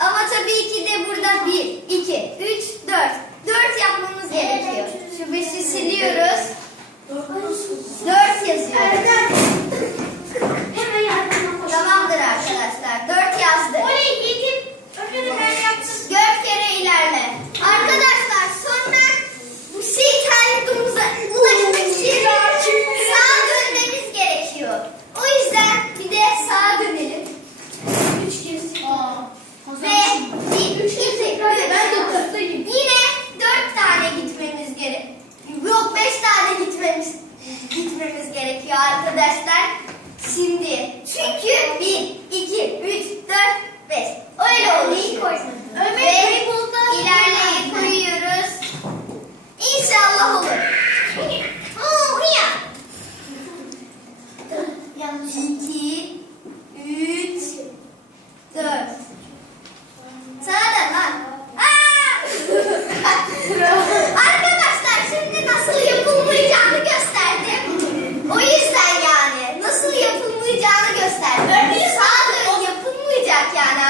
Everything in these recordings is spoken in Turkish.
Ama tabii ki de burada bir, iki, üç, dört. Dört yapmamız gerekiyor. Şu beşi siliyoruz. Dört yazıyoruz. gerekiyor arkadaşlar. Şimdi çünkü bir, iki, üç, dört, beş. Öyle oluyor ilk Ömer'i buldu. İlerleyip koyuyoruz. İnşallah olur. Yanlış. İki,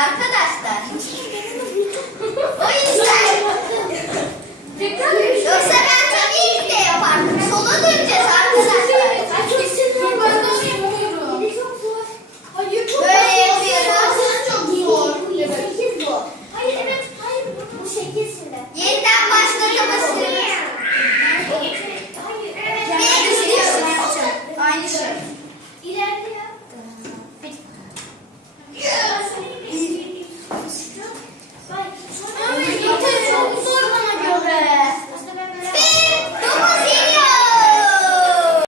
Arkadaşlar